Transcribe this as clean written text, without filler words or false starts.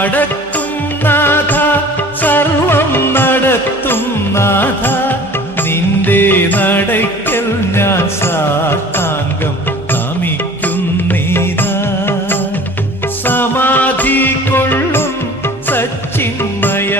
അടക്കും നാഥ, സർവം നടത്തും നാഥ, നിന്റെ നടയ്ക്കൽ ഞാൻ സാഷ്ടാംഗം നമിക്കുന്നീതാ. സമാധി കൊള്ളും സച്ചിന്മയ